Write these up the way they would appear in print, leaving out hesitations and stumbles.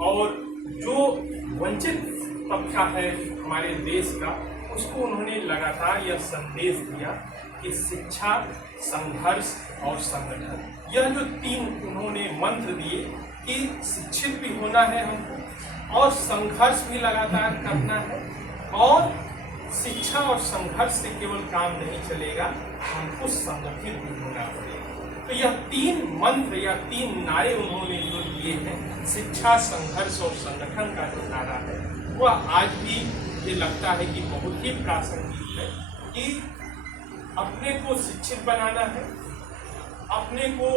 और जो वंचित तबका है हमारे देश का, उसको उन्होंने लगातार यह संदेश दिया कि शिक्षा, संघर्ष और संगठन, यह जो 3 उन्होंने मंत्र दिए कि शिक्षित भी होना है हमको और संघर्ष भी लगातार करना है, और शिक्षा और संघर्ष से केवल काम नहीं चलेगा, हमको संगठित भी होना पड़ेगा। तो यह 3 मंत्र या 3 नारे उन्होंने जो दिए हैं, शिक्षा, संघर्ष और संगठन का जो नारा है, वह आज भी ये लगता है कि बहुत ही प्रासंगिक है कि अपने को शिक्षित बनाना है, अपने को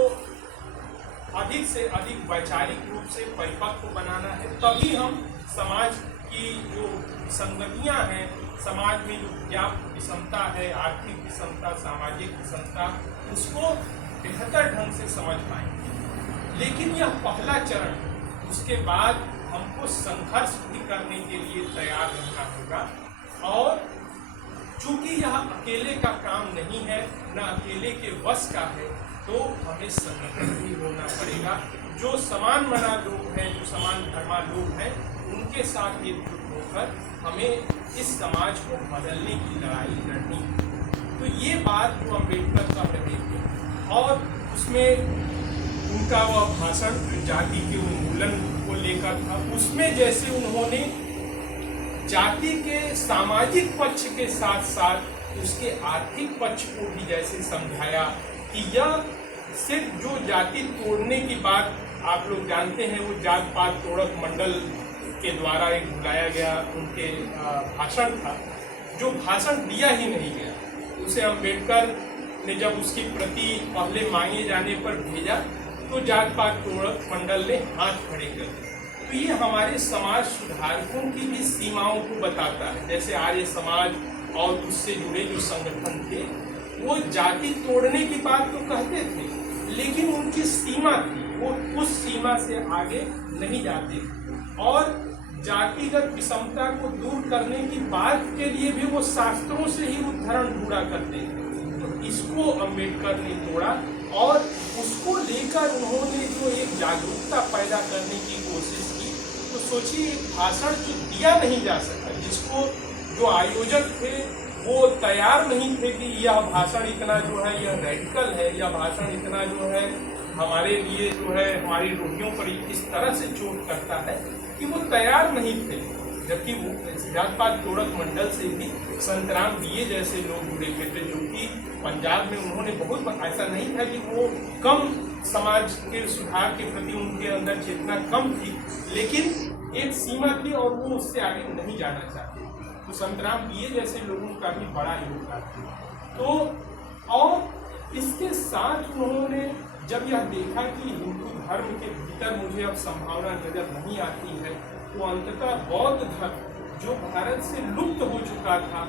अधिक से अधिक वैचारिक रूप से परिपक्व बनाना है, तभी हम समाज की जो संगतियां हैं, समाज में जो व्याप्त विषमता है, आर्थिक विषमता, सामाजिक विषमता, उसको बेहतर ढंग से समझ पाएंगे। लेकिन यह पहला चरण, उसके बाद हमको संघर्ष भी करने के लिए तैयार रहना होगा, और चूंकि यह अकेले का काम नहीं है, न अकेले के वश का है, तो हमें संगठन भी होना पड़ेगा। जो समान मना लोग हैं, जो समान धर्मा लोग हैं, उनके साथ एकजुट होकर हमें इस समाज को बदलने की लड़ाई लड़नी। तो ये बात जो अम्बेडकर कर रहे थे, और उसमें उनका वह भाषण जाति के उन्मूलन को लेकर था, उसमें जैसे उन्होंने जाति के सामाजिक पक्ष के साथ साथ उसके आर्थिक पक्ष को भी जैसे समझाया कि यह सिर्फ जो जाति तोड़ने की बात आप लोग जानते हैं, वो जात पात तोड़क मंडल के द्वारा एक बुलाया गया उनके भाषण था, जो भाषण दिया ही नहीं गया। उसे अम्बेडकर ने जब उसकी प्रति पहले मांगे जाने पर भेजा, तो जात पात तोड़क मंडल ने हाथ खड़े कर दिए। तो ये हमारे समाज सुधारकों की भी सीमाओं को बताता है। जैसे आर्य समाज और उससे जुड़े जो संगठन थे, वो जाति तोड़ने की बात तो कहते थे, लेकिन उनकी सीमा थी, वो उस सीमा से आगे नहीं जाते थे, और जातिगत विषमता को दूर करने की बात के लिए भी वो शास्त्रों से ही उद्धरण ढूंढा करते थे। तो इसको अम्बेडकर ने तोड़ा, और उसको लेकर उन्होंने जो एक जागरूकता पैदा करने की कोशिश की। तो सोचिए, एक भाषण जो दिया नहीं जा सका, जिसको जो आयोजक थे वो तैयार नहीं थे कि यह भाषण इतना जो है यह रेडिकल है, यह भाषण इतना जो है हमारे लिए जो है हमारी रूढ़ियों पर इस तरह से चोट करता है, कि वो तैयार नहीं थे। जबकि जात पात तोड़क मंडल से भी संतराम बीए जैसे लोग जुड़े हुए थे, जो कि पंजाब में उन्होंने बहुत, ऐसा नहीं था कि वो कम समाज के सुधार के प्रति उनके अंदर चेतना कम थी, लेकिन एक सीमा थी और वो उससे आगे नहीं जाना चाहते। तो संतराम बीए जैसे लोगों का भी बड़ा योगदान था। तो और इसके साथ उन्होंने जब यह देखा कि हिंदू धर्म के भीतर मुझे अब संभावना नजर नहीं आती है, तो अंततः बौद्ध धर्म जो भारत से लुप्त हो चुका था,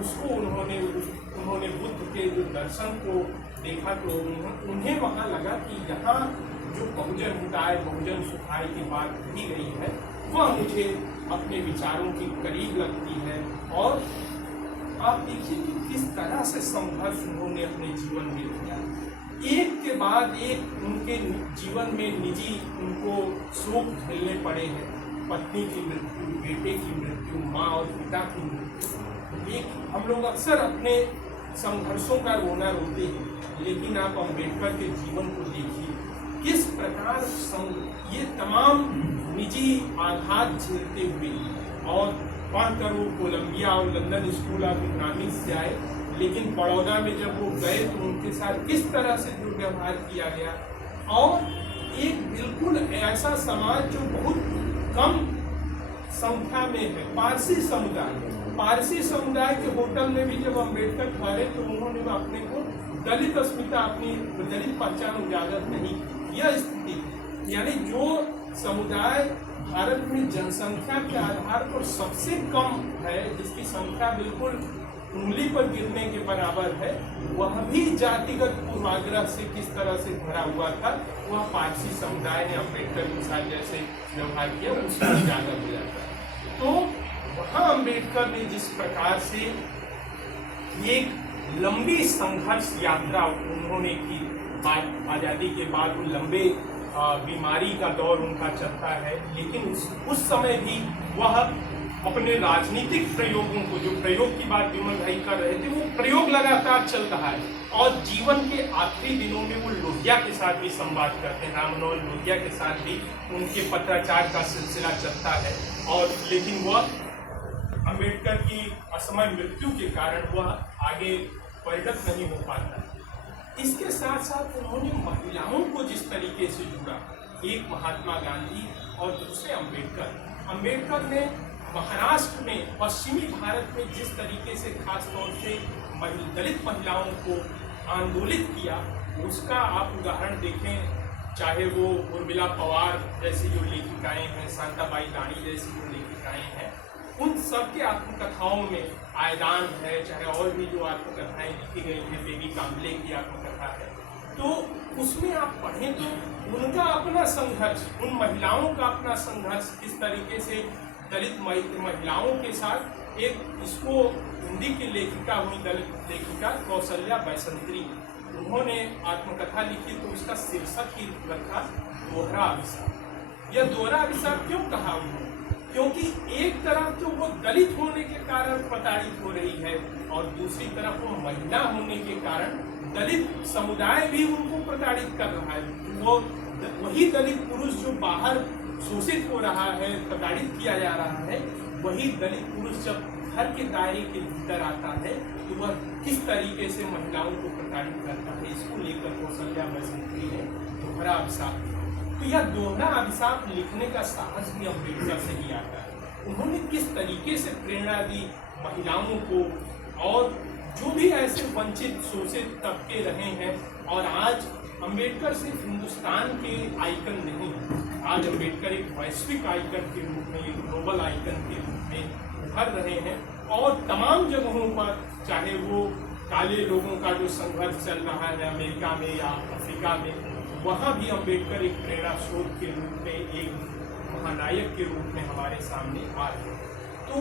उसको उन्होंने बुद्ध के जो दर्शन को देखा, तो उन्हें वहाँ लगा कि यहाँ जो बहुजन हिताय, बहुजन सुखाय की बात की गई है, वह मुझे अपने विचारों के करीब लगती है। और आप देखिए कि किस तरह से संघर्ष उन्होंने अपने जीवन में किया, एक के बाद एक उनके जीवन में निजी उनको शोक झेलने पड़े हैं। पत्नी की मृत्यु, बेटे की मृत्यु, माँ और पिता की मृत्यु। एक हम लोग अक्सर अपने संघर्षों का रोना रोते हैं, लेकिन आप अम्बेडकर के जीवन को देखिए, किस प्रकार ये तमाम निजी आघात झेलते हुए, और पढ़कर वो कोलंबिया और लंदन स्कूल ऑफ इकोनॉमिक्स से आए, लेकिन बड़ौदा में जब वो गए तो उनके साथ किस तरह से दुर्व्यवहार किया गया। और एक बिल्कुल ऐसा समाज जो बहुत कम संख्या में है, पारसी समुदाय के होटल में भी जब अम्बेडकर ठहरे, तो उन्होंने अपने को दलित अस्मिता, अपनी दलित पहचान उजागर नहीं की। यह स्थिति, यानी जो समुदाय भारत में जनसंख्या के आधार पर सबसे कम है, जिसकी संख्या बिल्कुल उंगली पर गिरने के बराबर है, वह भी जातिगत पूर्वाग्रह से किस तरह से भरा हुआ था, वह पारसी समुदाय ने अम्बेडकर के साथ जैसे व्यवहार किया, उसमें उजागर हो जाता है। तो वहाँ अम्बेडकर ने जिस प्रकार से एक लंबी संघर्ष यात्रा उन्होंने की, आज़ादी के बाद वो लंबे बीमारी का दौर उनका चलता है, लेकिन उस समय भी वह अपने राजनीतिक प्रयोगों को, जो प्रयोग की बात विमल भाई कर रहे थे, वो प्रयोग लगातार चल रहा है। और जीवन के आखिरी दिनों में वो लोहिया के साथ भी संवाद करते हैं, राम मनोहर लोहिया के साथ भी उनके पत्राचार का सिलसिला चलता है। और लेकिन वह अम्बेडकर की असमय मृत्यु के कारण वह आगे परिणत नहीं हो पाता। इसके साथ साथ उन्होंने महिलाओं को जिस तरीके से जुड़ा, एक महात्मा गांधी और दूसरे अम्बेडकर ने महाराष्ट्र में, पश्चिमी भारत में जिस तरीके से खास तौर से दलित महिलाओं को आंदोलित किया, उसका आप उदाहरण देखें, चाहे वो उर्मिला पवार जैसी जो लेखिकाएं हैं, शांताबाई रानी जैसी जो लेखिकाएं हैं, उन सब के आत्मकथाओं में आयदान है, चाहे और भी जो आत्मकथाएं लिखी गई हैं, बेबी काम्बले की आत्मकथा है, तो उसमें आप पढ़ें तो उनका अपना संघर्ष, उन महिलाओं का अपना संघर्ष, किस तरीके से दलित महिलाओं के साथ एक, इसको हिंदी की लेखिका हुई दलित लेखिका कौशल्या बैसंत्री, उन्होंने आत्मकथा लिखी तो उसका शीर्षक ही रखा दोहरा अभिशाप। यह दोहरा अभिशाप क्यों कहा उन्होंने? क्योंकि एक तरफ तो वो दलित होने के कारण प्रताड़ित हो रही है और दूसरी तरफ वो महिला होने के कारण दलित समुदाय भी उनको प्रताड़ित कर रहा है। वो वही दलित पुरुष जो बाहर शोषित हो रहा है, प्रताड़ित किया जा रहा है, वही दलित पुरुष जब घर के दायरे के भीतर आता है तो वह किस तरीके से महिलाओं को प्रताड़ित करता है, इसको लेकर कौशल्या बैसंत्री ने दोहरा अभिशाप। तो यह दोहरा अभिशाप लिखने का साहस भी अम्बेडकर से ही आता है। उन्होंने किस तरीके से प्रेरणा दी महिलाओं को, और जो भी ऐसे वंचित शोषित तबके रहे हैं। और आज अम्बेडकर सिर्फ हिंदुस्तान के आइकन नहीं, आज अम्बेडकर एक वैश्विक आइकन के रूप में, एक ग्लोबल आइकन के रूप में उभर रहे हैं। और तमाम जगहों पर, चाहे वो काले लोगों का जो संघर्ष चल रहा है अमेरिका में या अफ्रीका में, वहाँ भी अम्बेडकर एक प्रेरणा स्रोत के रूप में, एक महानायक के रूप में हमारे सामने आ रहे हैं। तो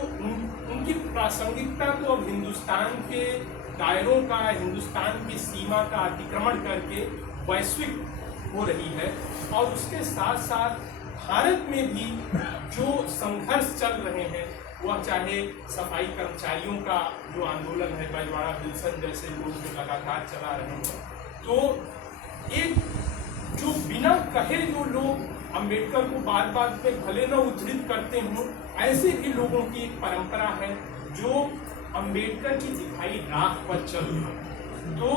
उनकी प्रासंगिकता तो अब हिंदुस्तान के दायरों का, हिंदुस्तान की सीमा का अतिक्रमण करके वैश्विक हो रही है। और उसके साथ साथ भारत में भी जो संघर्ष चल रहे हैं, वह चाहे सफाई कर्मचारियों का जो आंदोलन है, बैजवाड़ा विल्सन जैसे लोग जो लगातार चला रहे हैं, तो एक जो बिना कहे जो लोग अम्बेडकर को बार बार पे भले न उद्धृत करते हों, ऐसे भी लोगों की एक परंपरा है जो अम्बेडकर की दिखाई राह पर चल रहा है। तो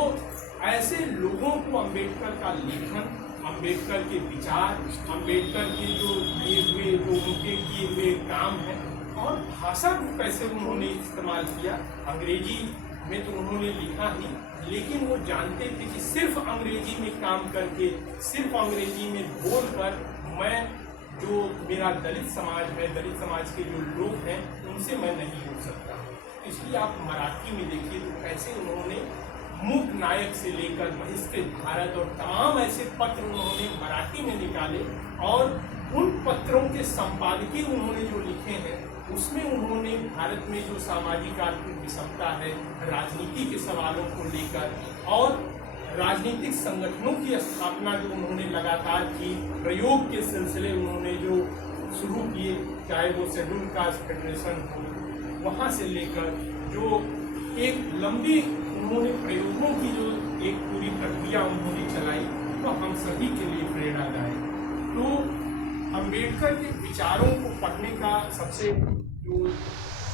ऐसे लोगों को अम्बेडकर का लेखन, अम्बेडकर के विचार, अम्बेडकर के जो किए हुए, जो उनके किए हुए काम हैं, और भाषा को कैसे उन्होंने इस्तेमाल किया। अंग्रेजी में तो उन्होंने लिखा ही, लेकिन वो जानते थे कि सिर्फ अंग्रेजी में काम करके, सिर्फ अंग्रेजी में बोलकर मैं, जो मेरा दलित समाज है, दलित समाज के जो लोग हैं, उनसे मैं नहीं बोल सकता। इसलिए आप मराठी में देखिए तो कैसे उन्होंने मूक नायक से लेकर बहिष्कृत भारत और तमाम ऐसे पत्र उन्होंने मराठी में निकाले, और उन पत्रों के संपादकीय उन्होंने जो लिखे हैं, उसमें उन्होंने भारत में जो सामाजिक आर्थिक विषमता है, राजनीति के सवालों को लेकर, और राजनीतिक संगठनों की स्थापना जो उन्होंने लगातार की, प्रयोग के सिलसिले उन्होंने जो शुरू किए, चाहे वो शेड्यूल कास्ट फेडरेशन हो, वहाँ से लेकर जो एक लंबी उन्होंने प्रयोगों की जो एक पूरी प्रक्रिया उन्होंने चलाई, तो हम सभी के लिए प्रेरणादायक। तो अम्बेडकर के विचारों को पढ़ने का सबसे जो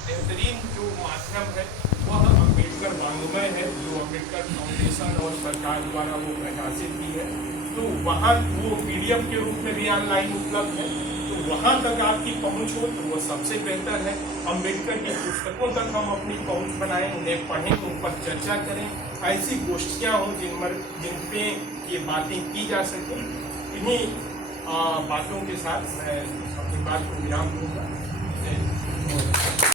बेहतरीन जो माध्यम है, वह अम्बेडकर वाङ्मय है, जो अम्बेडकर फाउंडेशन और सरकार द्वारा वो प्रकाशित भी है। तो वहाँ वो PDF के रूप में भी ऑनलाइन उपलब्ध है, तो वहाँ तक आपकी पहुँच हो तो वो सबसे बेहतर है। अम्बेडकर की पुस्तकों तक हम अपनी पहुँच बनाएं, उन्हें पढ़ें, उन पर चर्चा करें, ऐसी गोष्ठियाँ हों जिन पे ये बातें की जा सकें। इन्हीं बातों के साथ मैं अपनी बात को विराम दूंगा।